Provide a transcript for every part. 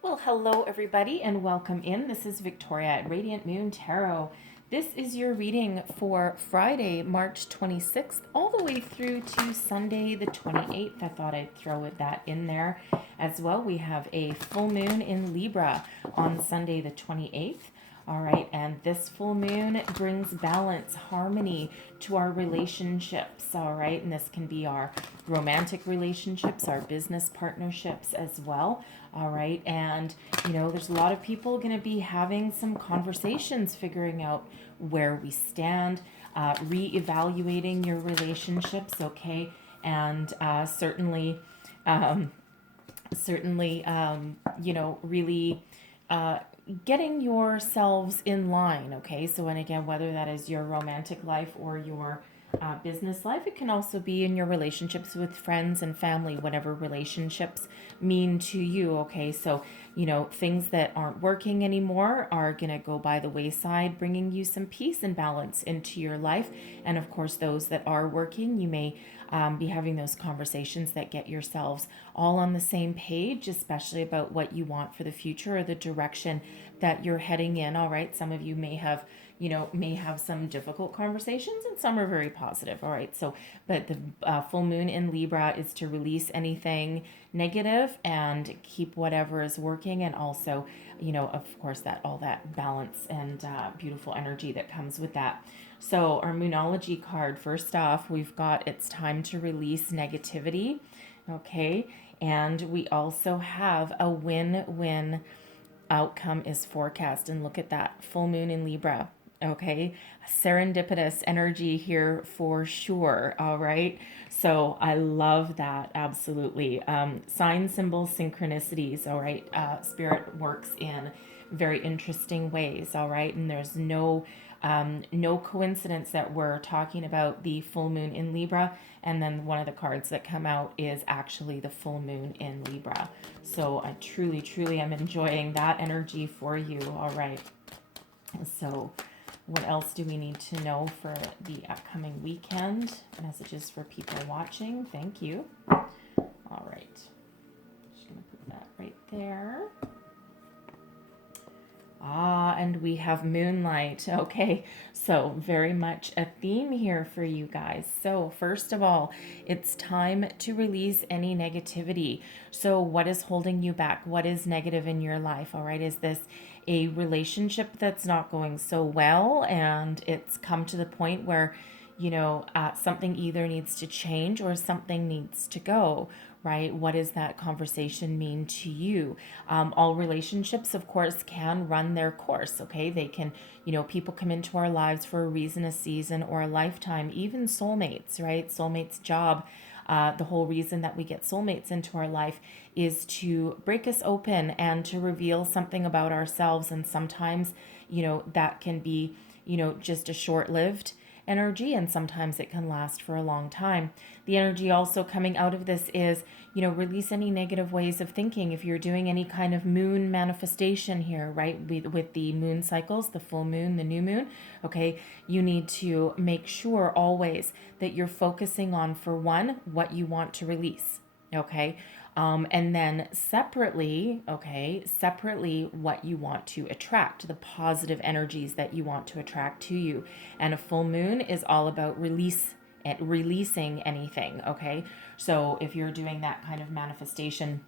Well, hello everybody and welcome in. This is Victoria at Radiant Moon Tarot. This is your reading for Friday, March 26th, all the way through to Sunday the 28th. I thought I'd throw that in there as well. We have a full moon in Libra on Sunday the 28th. All right, and this full moon brings balance, harmony to our relationships. All right, and this can be our romantic relationships, our business partnerships as well. All right, and there's a lot of people going to be having some conversations, figuring out where we stand, reevaluating your relationships, okay, and um, really getting yourselves in line, okay? So, and again, whether that is your romantic life or your business life, it can also be in your relationships with friends and family, whatever relationships mean to you, okay? So, things that aren't working anymore are going to go by the wayside, bringing you some peace and balance into your life. And of course, those that are working, you may be having those conversations that get yourselves all on the same page, especially about what you want for the future or the direction that you're heading in. All right, some of you may have some difficult conversations and some are very positive. All right, so but the full moon in Libra is to release anything negative and keep whatever is working, and also of course that all that balance and beautiful energy that comes with that. So our Moonology card, first off, we've got it's time to release negativity, okay? And we also have a win-win outcome is forecast. And look at that, full moon in Libra, okay? Serendipitous energy here for sure, all right? So I love that, absolutely. Sign, symbols, synchronicities, all right? Spirit works in very interesting ways, all right? And there's no coincidence that we're talking about the full moon in Libra, and then one of the cards that come out is actually the full moon in Libra. So I truly, truly am enjoying that energy for you. All right. So what else do we need to know for the upcoming weekend? Messages for people watching. Thank you. All right. Just going to put that right there. And we have moonlight. Okay, so very much a theme here for you guys. So, first of all, it's time to release any negativity. So, what is holding you back? What is negative in your life? All right, is this a relationship that's not going so well and it's come to the point where something either needs to change or something needs to go, right? What does that conversation mean to you? All relationships, of course, can run their course, okay? They can, people come into our lives for a reason, a season, or a lifetime, even soulmates, right? Soulmates' job. The whole reason that we get soulmates into our life is to break us open and to reveal something about ourselves. And sometimes, that can be, just a short lived energy, and sometimes it can last for a long time. The energy also coming out of this is, release any negative ways of thinking. If you're doing any kind of moon manifestation here, right, with the moon cycles, the full moon, the new moon, okay, you need to make sure always that you're focusing on, for one, what you want to release, okay? And then separately, what you want to attract, the positive energies that you want to attract to you. And a full moon is all about releasing anything, okay? So if you're doing that kind of manifestation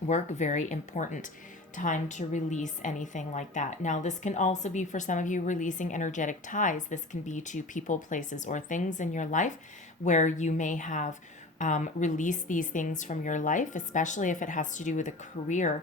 work, very important time to release anything like that. Now, this can also be for some of you releasing energetic ties. This can be to people, places, or things in your life where you may have release these things from your life, especially if it has to do with a career,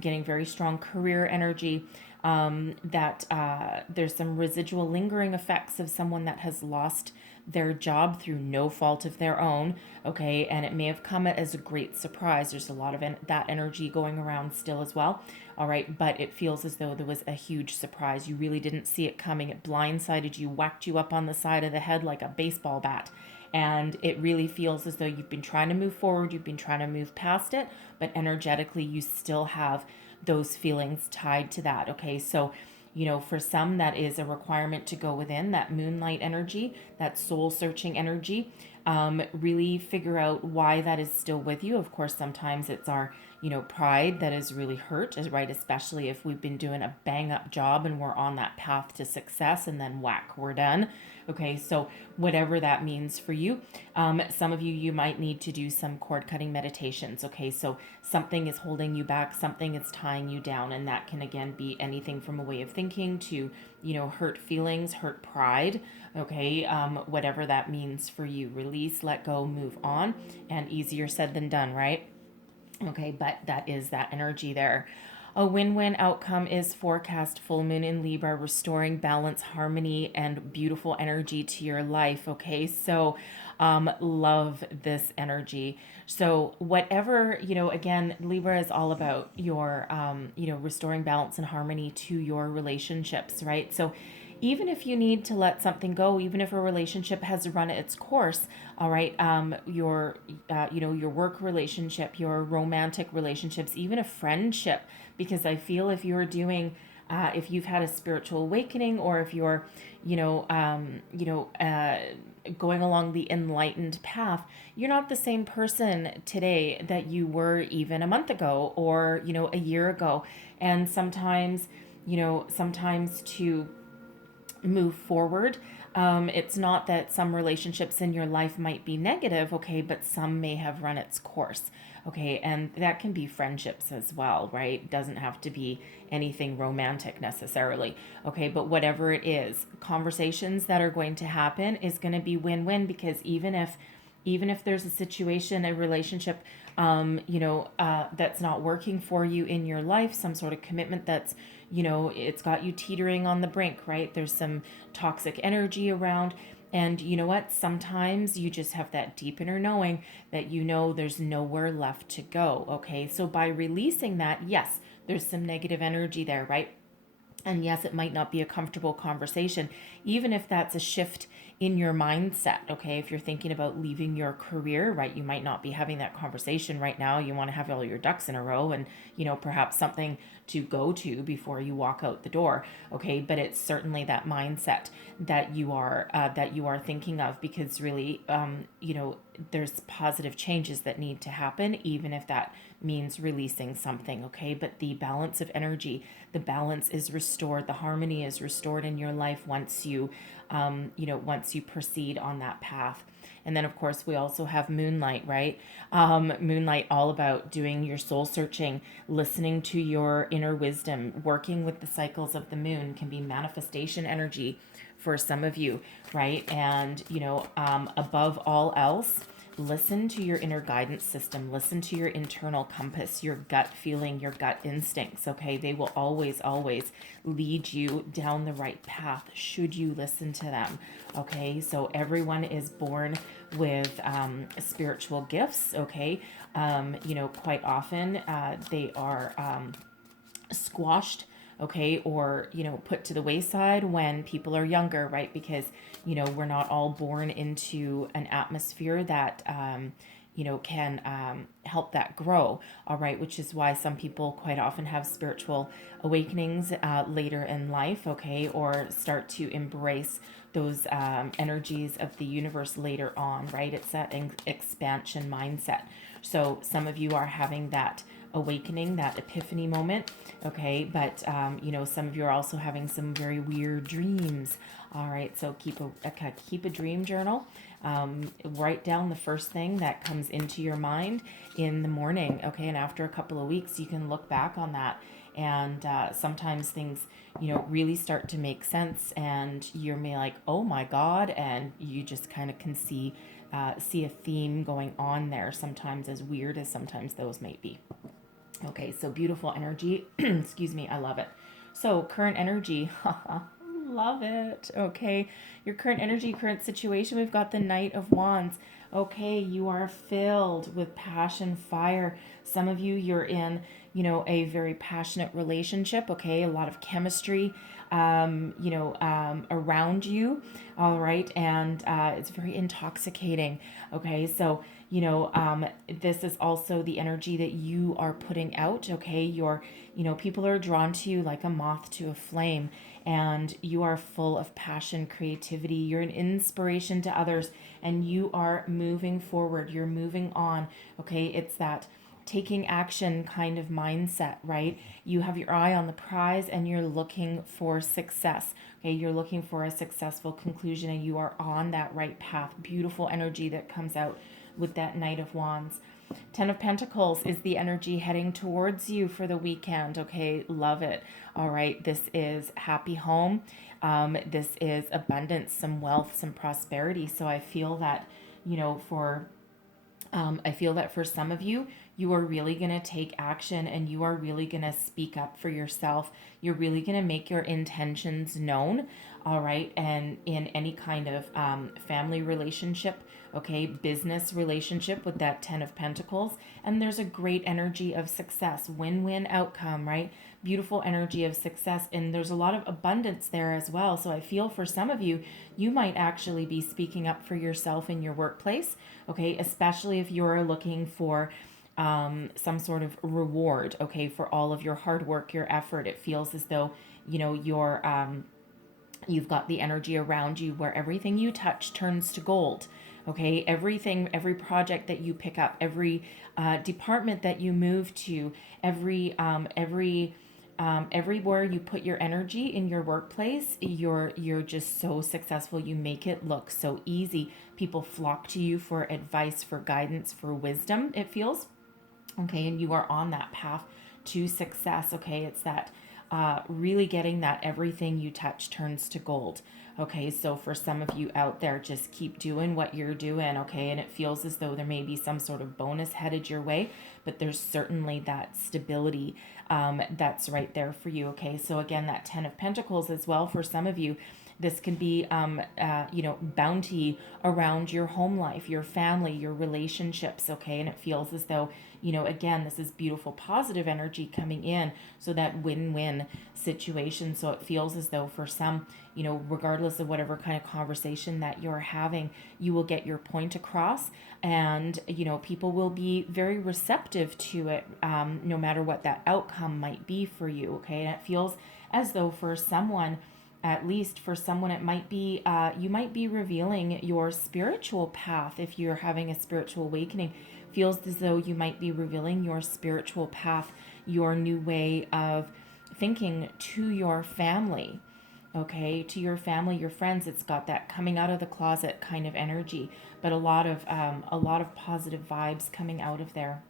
getting very strong career energy. There's some residual lingering effects of someone that has lost their job through no fault of their own, okay, and it may have come as a great surprise. There's a lot of that energy going around still as well, all right, but it feels as though there was a huge surprise. You really didn't see it coming. It blindsided you, whacked you up on the side of the head like a baseball bat. And it really feels as though you've been trying to move forward, you've been trying to move past it, but energetically you still have those feelings tied to that, okay? So, for some, that is a requirement to go within, that moonlight energy, that soul searching energy. Really figure out why that is still with you. Of course, sometimes it's our, pride that is really hurt, right? Especially if we've been doing a bang up job and we're on that path to success and then whack, we're done. Okay, so whatever that means for you. Some of you, you might need to do some cord cutting meditations. Okay, so something is holding you back, something is tying you down, and that can again be anything from a way of thinking to, hurt feelings, hurt pride. Okay, whatever that means for you. Release, let go, move on, and easier said than done, right? Okay, but that is that energy there. A win-win outcome is forecast full moon in Libra, restoring balance, harmony, and beautiful energy to your life. Okay, so love this energy. So whatever, again, Libra is all about your, restoring balance and harmony to your relationships, right? So even if you need to let something go, even if a relationship has run its course, all right, your work relationship, your romantic relationships, even a friendship, because I feel if you're doing, if you've had a spiritual awakening, or if you're, going along the enlightened path, you're not the same person today that you were even a month ago, or, a year ago. And sometimes, sometimes to move forward. It's not that some relationships in your life might be negative, okay, but some may have run its course, okay, and that can be friendships as well, right? It doesn't have to be anything romantic necessarily, okay, but whatever it is, conversations that are going to happen is going to be win-win, because even if there's a situation, a relationship, that's not working for you in your life, some sort of commitment that's, it's got you teetering on the brink, right? There's some toxic energy around. And you know what? Sometimes you just have that deep inner knowing that there's nowhere left to go, okay? So by releasing that, yes, there's some negative energy there, right? And yes, it might not be a comfortable conversation, even if that's a shift in your mindset. Okay, if you're thinking about leaving your career, right, you might not be having that conversation right now. You want to have all your ducks in a row, and perhaps something to go to before you walk out the door. Okay, but it's certainly that mindset that you are thinking of, because really, there's positive changes that need to happen, even if that means releasing something. Okay, but the balance of energy, the balance is restored, the harmony is restored in your life once you once you proceed on that path. And then of course we also have moonlight, right? Moonlight, all about doing your soul searching, listening to your inner wisdom, working with the cycles of the moon, can be manifestation energy for some of you, right? And above all else, listen to your inner guidance system, listen to your internal compass, your gut feeling, your gut instincts, okay? They will always, always lead you down the right path should you listen to them, okay? So everyone is born with spiritual gifts, okay? Quite often they are squashed, okay, or put to the wayside when people are younger, right? Because we're not all born into an atmosphere that can help that grow, all right, which is why some people quite often have spiritual awakenings later in life, okay, or start to embrace those energies of the universe later on, right? It's that expansion mindset. So some of you are having that awakening, that epiphany moment, okay, but some of you are also having some very weird dreams. All right, so keep a dream journal. Write down the first thing that comes into your mind in the morning, okay, and after a couple of weeks you can look back on that, and sometimes things really start to make sense, and you're like, oh my god, and you just kind of can see a theme going on there, sometimes as weird as sometimes those may be. Okay, so beautiful energy. Excuse me, I love it. So current energy, love it. Okay, your current energy, current situation, we've got the Knight of Wands. Okay, you are filled with passion, fire. Some of you, you're in, a very passionate relationship. Okay, a lot of chemistry, around you. All right, and it's very intoxicating. Okay, so This is also the energy that you are putting out. Okay. People are drawn to you like a moth to a flame, and you are full of passion, creativity. You're an inspiration to others, and you are moving forward. You're moving on. Okay. It's that taking action kind of mindset, right? You have your eye on the prize and you're looking for success. Okay, you're looking for a successful conclusion and you are on that right path. Beautiful energy that comes out with that Knight of Wands. Ten of Pentacles is the energy heading towards you for the weekend. Okay, love it. All right, this is happy home. This is abundance, some wealth, some prosperity. So I feel that, for some of you, you are really going to take action and you are really going to speak up for yourself. You're really going to make your intentions known. All right. And in any kind of family relationship, okay, business relationship with that 10 of Pentacles. And there's a great energy of success, win-win outcome, right? Beautiful energy of success. And there's a lot of abundance there as well. So I feel for some of you, you might actually be speaking up for yourself in your workplace, okay, especially if you're looking for some sort of reward, okay, for all of your hard work, your effort. It feels as though, you've got the energy around you where everything you touch turns to gold. Okay, every project that you pick up, every department that you move to, everywhere you put your energy in your workplace, you're just so successful. You make it look so easy. People flock to you for advice, for guidance, for wisdom, it feels. Okay, and you are on that path to success. Okay, it's that really getting that everything you touch turns to gold. Okay, so for some of you out there, just keep doing what you're doing. Okay, and it feels as though there may be some sort of bonus headed your way, but there's certainly that stability that's right there for you. Okay, so again, that 10 of Pentacles as well for some of you. This can be, bounty around your home life, your family, your relationships, okay? And it feels as though, again, this is beautiful, positive energy coming in. So that win-win situation. So it feels as though for some, regardless of whatever kind of conversation that you're having, you will get your point across and, people will be very receptive to it, no matter what that outcome might be for you, okay? And it feels as though for someone, at least for someone, it might be you might be revealing your spiritual path. If you're having a spiritual awakening, feels as though you might be revealing your spiritual path, your new way of thinking to your family, okay, to your family, your friends. It's got that coming out of the closet kind of energy, but a lot of positive vibes coming out of there.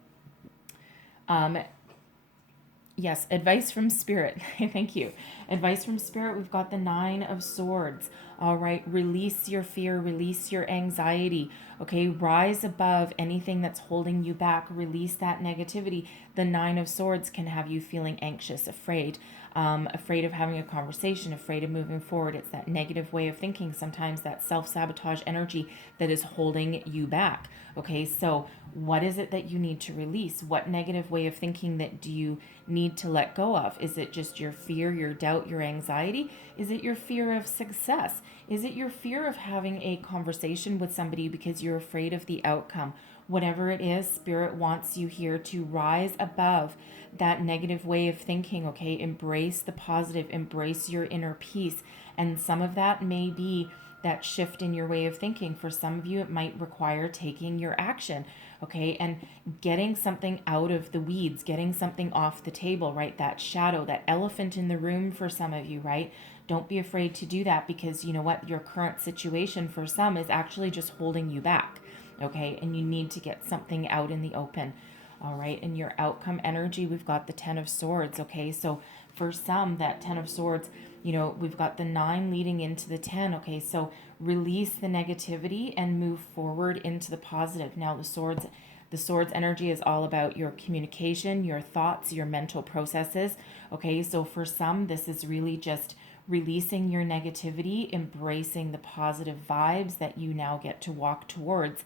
Yes, advice from Spirit. Thank you. Advice from Spirit. We've got the 9 of Swords. All right. Release your fear. Release your anxiety. Okay. Rise above anything that's holding you back. Release that negativity. The 9 of Swords can have you feeling anxious, afraid, afraid of having a conversation, afraid of moving forward. It's that negative way of thinking. Sometimes that self-sabotage energy that is holding you back. Okay. So what is it that you need to release? What negative way of thinking that do you need to let go of? Is it just your fear, your doubt, your anxiety? Is it your fear of success? Is it your fear of having a conversation with somebody because you're afraid of the outcome? Whatever it is, Spirit wants you here to rise above that negative way of thinking, okay? Embrace the positive, embrace your inner peace. And some of that may be that shift in your way of thinking. For some of you, it might require taking your action, okay, and getting something out of the weeds, getting something off the table, right? That shadow, that elephant in the room for some of you, right? Don't be afraid to do that, because you know what? Your current situation for some is actually just holding you back, okay? And you need to get something out in the open. All right, and your outcome energy, we've got the 10 of Swords, okay? So for some, that 10 of Swords, we've got the 9 leading into the 10, okay? So release the negativity and move forward into the positive. Now, the Swords energy is all about your communication, your thoughts, your mental processes, okay? So for some, this is really just releasing your negativity, embracing the positive vibes that you now get to walk towards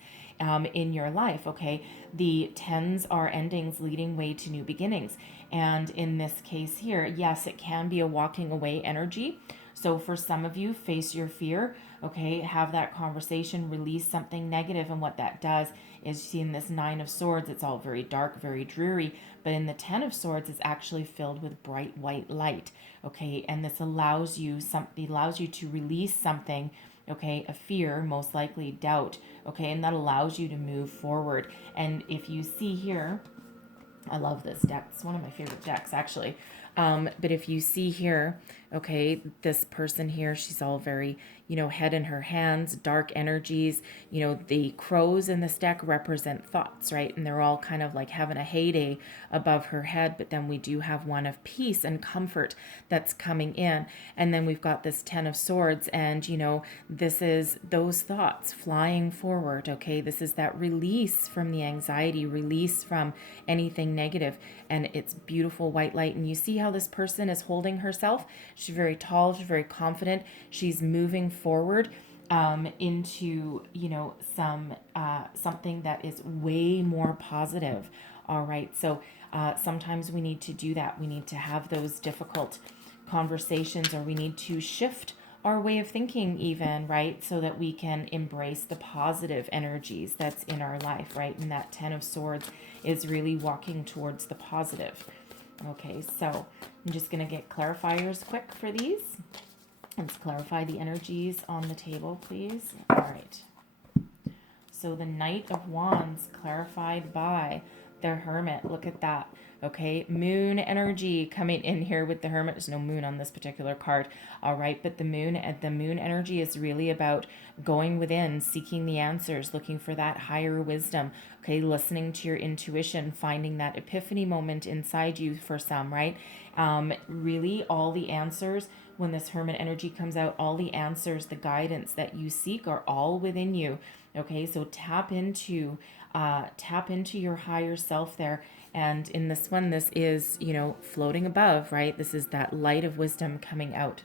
in your life, okay? The 10s are endings leading way to new beginnings. And in this case here, yes, it can be a walking away energy. So for some of you, face your fear, okay, have that conversation, release something negative. And what that does is, seeing this Nine of Swords, it's all very dark, very dreary, but in the Ten of Swords, it's actually filled with bright white light, okay, and this allows you to release something, okay, a fear, most likely doubt, okay, and that allows you to move forward. And if you see here, I love this deck. It's one of my favorite decks, actually. But if you see here, okay, this person here, she's all very, head in her hands, dark energies. The crows in this deck represent thoughts, right? And they're all kind of like having a heyday above her head. But then we do have one of peace and comfort that's coming in. And then we've got this Ten of Swords. And, this is those thoughts flying forward, okay? This is that release from the anxiety, release from anything negative. And it's beautiful white light. And you see how this person is holding herself. She's very tall, she's very confident, she's moving forward into something that is way more positive. All right, so sometimes we need to do that. We need to have those difficult conversations, or we need to shift our way of thinking even, right, so that we can embrace the positive energies that's in our life, right? And that Ten of Swords is really walking towards the positive. Okay, so I'm just going to get clarifiers quick for these. Let's clarify the energies on the table, please. All right. So the Knight of Wands clarified by the Hermit. Look at that. Okay, moon energy coming in here with the Hermit. There's no moon on this particular card. All right, but the moon energy is really about going within, seeking the answers, looking for that higher wisdom. Okay, listening to your intuition, finding that epiphany moment inside you for some, right? Really, all the answers, when this Hermit energy comes out, all the answers, the guidance that you seek are all within you. Okay, so tap into your higher self there. And in this one, this is, floating above, right? This is that light of wisdom coming out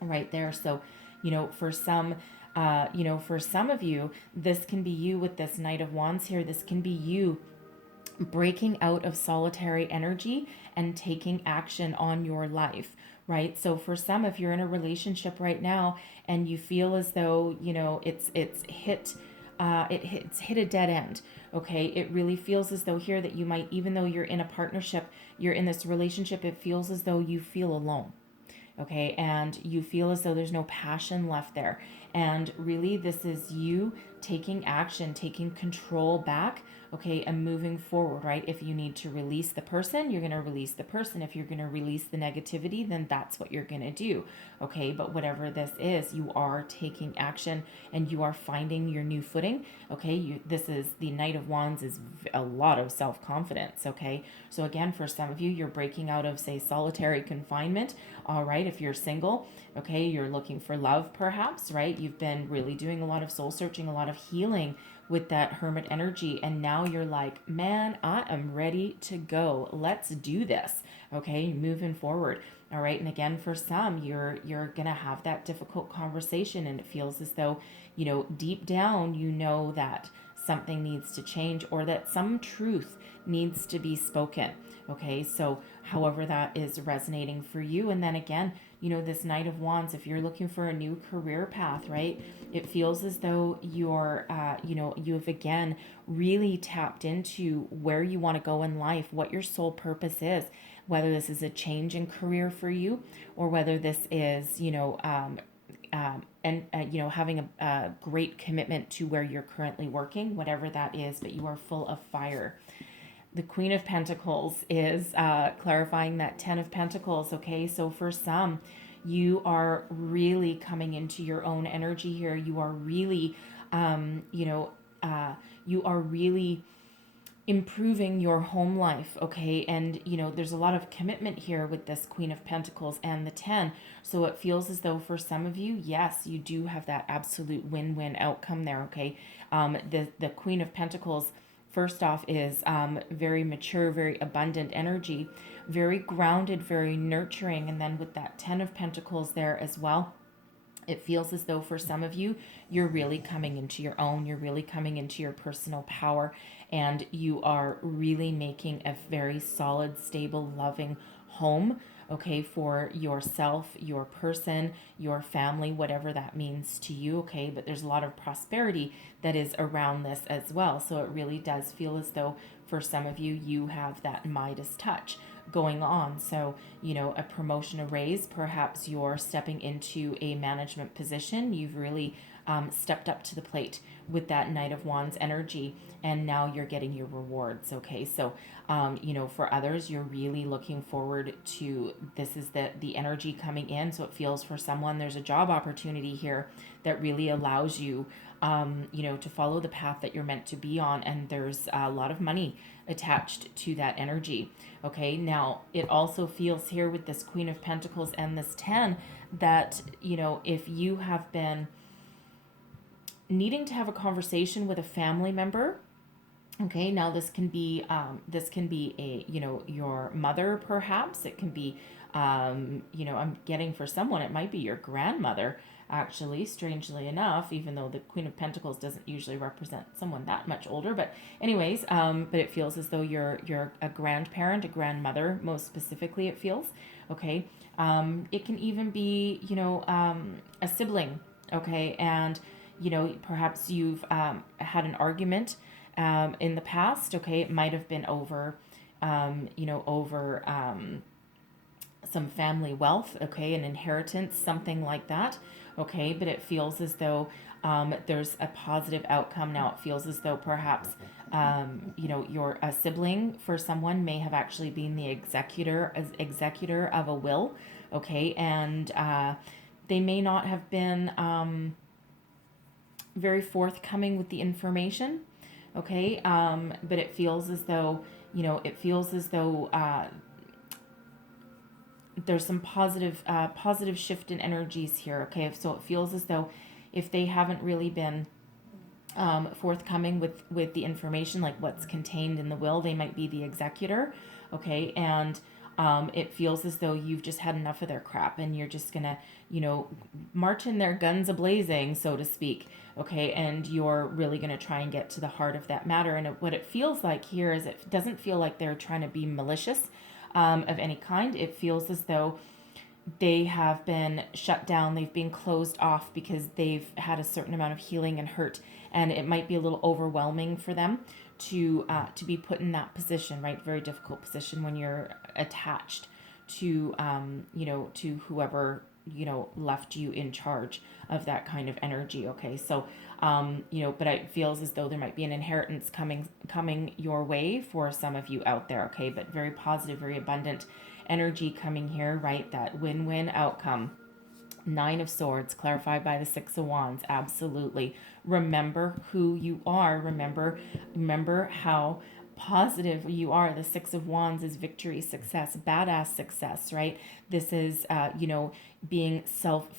right there. So, for some of you, this can be you with this Knight of Wands here. This can be you breaking out of solitary energy and taking action on your life, right? So for some, if you're in a relationship right now and you feel as though, it's hit a dead end, okay? It really feels as though here that you might, even though you're in a partnership, you're in this relationship, it feels as though you feel alone, okay? And you feel as though there's no passion left there. And really, this is you taking action, taking control back, okay, and moving forward, right? If you need to release the person, you're going to release the person. If you're going to release the negativity, then that's what you're going to do, okay? But whatever this is, you are taking action and you are finding your new footing, okay? This is the Knight of Wands, is a lot of self-confidence, okay? So again, for some of you, you're breaking out of, say, solitary confinement, all right? If you're single, okay, you're looking for love perhaps, right? You've been really doing a lot of soul searching, a lot of healing with that Hermit energy, and now you're like, man, I am ready to go. Let's do this. Okay, moving forward. All right, and again, for some, you're gonna have that difficult conversation, and it feels as though, deep down, that something needs to change, or that some truth needs to be spoken. Okay, so however that is resonating for you. And then again, this Knight of Wands, if you're looking for a new career path, right, it feels as though you're you've again really tapped into where you want to go in life, what your soul purpose is, whether this is a change in career for you, or whether this is having a great commitment to where you're currently working, whatever that is, but you are full of fire. The Queen of Pentacles is clarifying that Ten of Pentacles, okay? So for some, you are really coming into your own energy here. You are really, improving your home life, okay? And, there's a lot of commitment here with this Queen of Pentacles and the 10. So it feels as though for some of you, yes, you do have that absolute win-win outcome there, okay? The Queen of Pentacles, first off, is very mature, very abundant energy, very grounded, very nurturing. And then with that Ten of Pentacles there as well, It feels as though for some of you, you're really coming into your own, you're really coming into your personal power, and you are really making a very solid, stable, loving home, okay, for yourself, your person, your family, whatever that means to you, okay? But there's a lot of prosperity that is around this as well. So it really does feel as though for some of you, you have that Midas touch going on. So, a promotion, a raise, perhaps you're stepping into a management position. You've really stepped up to the plate with that Knight of Wands energy, and now you're getting your rewards. Okay, so for others, you're really looking forward to this. Is the energy coming in? So it feels for someone there's a job opportunity here that really allows you to follow the path that you're meant to be on, and there's a lot of money attached to that energy. Okay, now it also feels here with this Queen of Pentacles and this 10 that, if you have been needing to have a conversation with a family member, okay, now this can be a, your mother, perhaps. It can be, I'm getting for someone, it might be your grandmother, actually, strangely enough, even though the Queen of Pentacles doesn't usually represent someone that much older. But anyways, but it feels as though you're a grandparent, a grandmother, most specifically, it feels. Okay. It can even be, a sibling. Okay. And, perhaps you've had an argument in the past. Okay. It might have been over, some family wealth, okay, an inheritance, something like that, okay, but it feels as though there's a positive outcome. Now it feels as though perhaps, your a sibling for someone may have actually been the executor of a will, okay, and they may not have been very forthcoming with the information, okay, but it feels as though, there's some positive shift in energies here. Okay, so it feels as though if they haven't really been forthcoming with the information, like what's contained in the will, they might be the executor. Okay, and it feels as though you've just had enough of their crap, and you're just gonna, march in their guns a-blazing, so to speak. Okay, and you're really gonna try and get to the heart of that matter. And what it feels like here is it doesn't feel like they're trying to be malicious of any kind. It feels as though they have been shut down, they've been closed off because they've had a certain amount of healing and hurt, and it might be a little overwhelming for them to be put in that position, right? Very difficult position when you're attached to to whoever left you in charge of that kind of energy. Okay, so but it feels as though there might be an inheritance coming your way for some of you out there. Okay, but very positive, very abundant energy coming here, right? That win-win outcome. 9 of Swords, clarified by the 6 of Wands. Absolutely. Remember who you are. Remember how positive you are. The 6 of Wands is victory, success, badass success, right? This is, being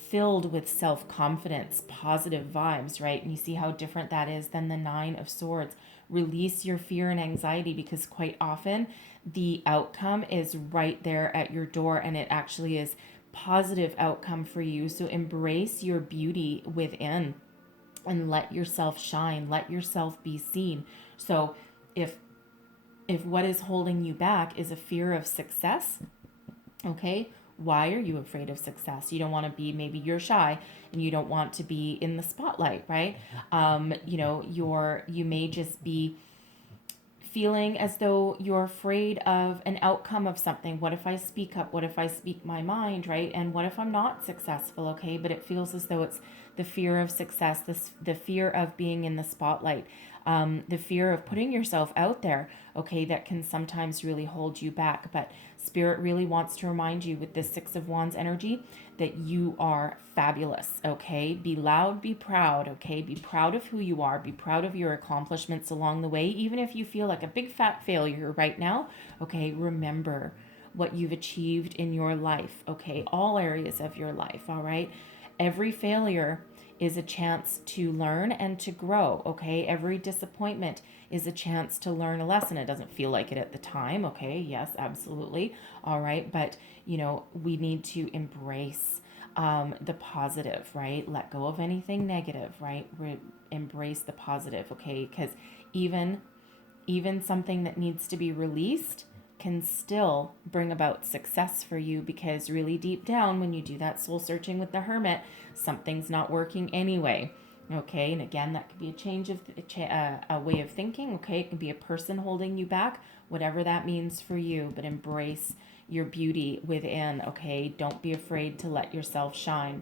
filled with self-confidence, positive vibes, right? And you see how different that is than the 9 of Swords. Release your fear and anxiety, because quite often the outcome is right there at your door, and it actually is positive outcome for you. So embrace your beauty within and let yourself shine, let yourself be seen. So if what is holding you back is a fear of success, okay, why are you afraid of success? You don't want to be, maybe you're shy and you don't want to be in the spotlight, right? You may just be feeling as though you're afraid of an outcome of something. What if I speak up? What if I speak my mind, right? And what if I'm not successful, okay? But it feels as though it's the fear of success, the fear of being in the spotlight, the fear of putting yourself out there, okay, that can sometimes really hold you back. But Spirit really wants to remind you with this 6 of Wands energy that you are fabulous, okay? Be loud, be proud, okay? Be proud of who you are. Be proud of your accomplishments along the way, even if you feel like a big fat failure right now, okay? Remember what you've achieved in your life, okay? All areas of your life, all right? Every failure is a chance to learn and to grow, okay? Every disappointment is a chance to learn a lesson. It doesn't feel like it at the time, okay? Yes, absolutely. All right, but we need to embrace the positive, right? Let go of anything negative, right? Embrace the positive, okay? Because even something that needs to be released can still bring about success for you, because really deep down, when you do that soul searching with the hermit, something's not working anyway. Okay, and again, that could be a change of a way of thinking. Okay, it can be a person holding you back, whatever that means for you. But embrace your beauty within. Okay, don't be afraid to let yourself shine.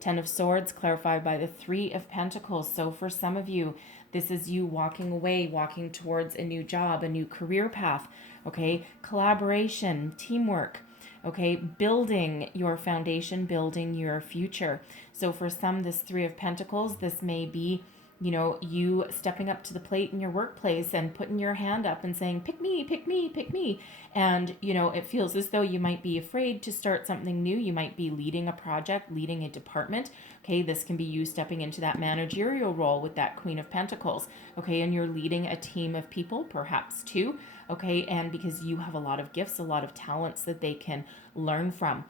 Ten of Swords clarified by the Three of Pentacles. So for some of you, this is you walking away, walking towards a new job, a new career path. Okay, collaboration, teamwork. Okay, building your foundation, building your future. So for some, this Three of Pentacles, this may be, you stepping up to the plate in your workplace and putting your hand up and saying, pick me, pick me, pick me. And, it feels as though you might be afraid to start something new. You might be leading a project, leading a department. Okay, this can be you stepping into that managerial role with that Queen of Pentacles. Okay, and you're leading a team of people, perhaps two. Okay, and because you have a lot of gifts, a lot of talents that they can learn from.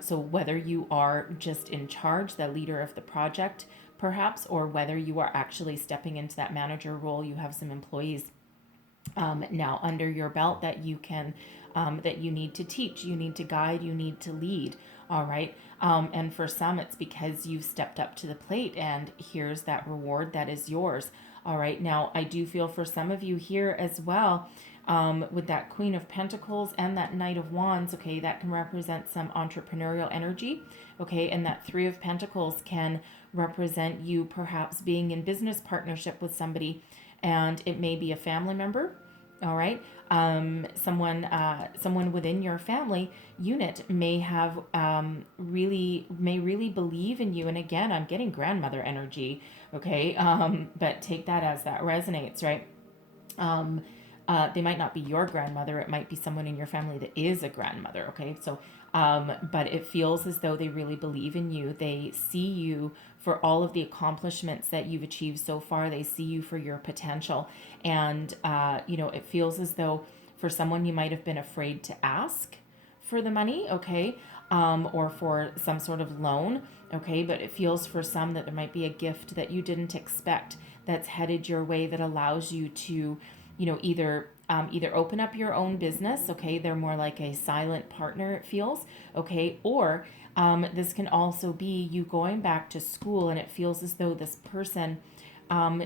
So whether you are just in charge, the leader of the project, perhaps, or whether you are actually stepping into that manager role, you have some employees now under your belt that you can, that you need to teach, you need to guide, you need to lead. All right. And for some, it's because you've stepped up to the plate and here's that reward that is yours. All right. Now, I do feel for some of you here as well, with that Queen of Pentacles and that Knight of Wands, okay, that can represent some entrepreneurial energy, okay, and that Three of Pentacles can represent you perhaps being in business partnership with somebody, and it may be a family member, all right, someone within your family unit may have really believe in you. And again, I'm getting grandmother energy, okay, but take that as that resonates, right? They might not be your grandmother. It might be someone in your family that is a grandmother. Okay. So, but it feels as though they really believe in you. They see you for all of the accomplishments that you've achieved so far. They see you for your potential. And, it feels as though for someone, you might have been afraid to ask for the money. Okay. Or for some sort of loan. Okay. But it feels for some that there might be a gift that you didn't expect that's headed your way that allows you to, either open up your own business. Okay, they're more like a silent partner, it feels. Okay, or this can also be you going back to school, and it feels as though this person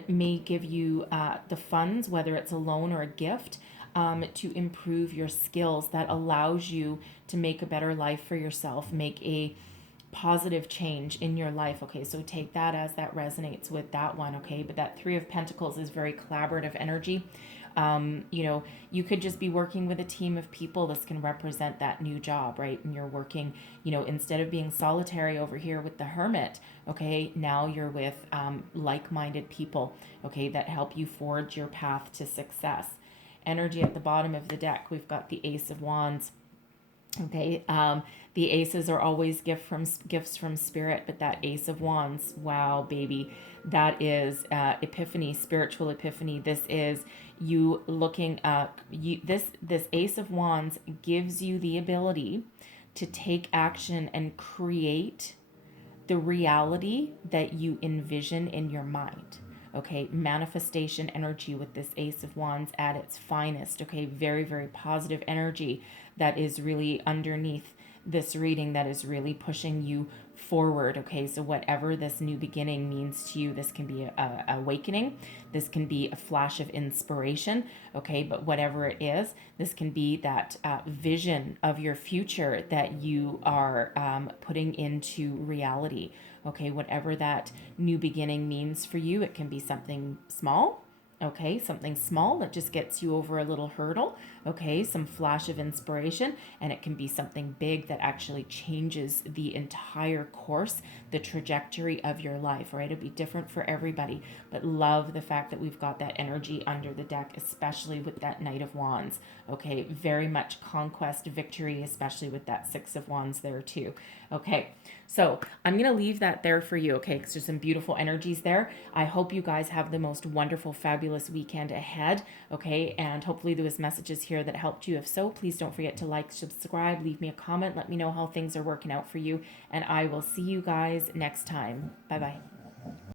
may give you the funds, whether it's a loan or a gift, to improve your skills that allows you to make a better life for yourself, make a positive change in your life. Okay, so take that as that resonates with that one. Okay, but that Three of Pentacles is very collaborative energy. You could just be working with a team of people. This can represent that new job, right? And you're working, instead of being solitary over here with the Hermit, okay, now you're with like-minded people, okay, that help you forge your path to success. Energy at the bottom of the deck, we've got the Ace of Wands. Okay, the aces are always gifts from spirit, but that Ace of Wands, wow, baby, that is epiphany, spiritual epiphany. This is you looking up. This Ace of Wands gives you the ability to take action and create the reality that you envision in your mind. Okay, manifestation energy with this Ace of Wands at its finest. Okay, very, very positive energy that is really underneath this reading, that is really pushing you forward. Okay, so whatever this new beginning means to you, this can be a awakening, this can be a flash of inspiration. Okay, but whatever it is, this can be that vision of your future that you are putting into reality. Okay, whatever that new beginning means for you, it can be something small. Okay, something small that just gets you over a little hurdle. Okay, some flash of inspiration, and it can be something big that actually changes the entire course, the trajectory of your life, right? It'll be different for everybody, but love the fact that we've got that energy under the deck, especially with that Knight of Wands. Okay, very much conquest, victory, especially with that Six of Wands there too. Okay, so I'm going to leave that there for you, okay, because there's some beautiful energies there. I hope you guys have the most wonderful, fabulous weekend ahead, okay, and hopefully those messages here that helped you. If so, please don't forget to like, subscribe, leave me a comment, let me know how things are working out for you, and I will see you guys next time. Bye bye.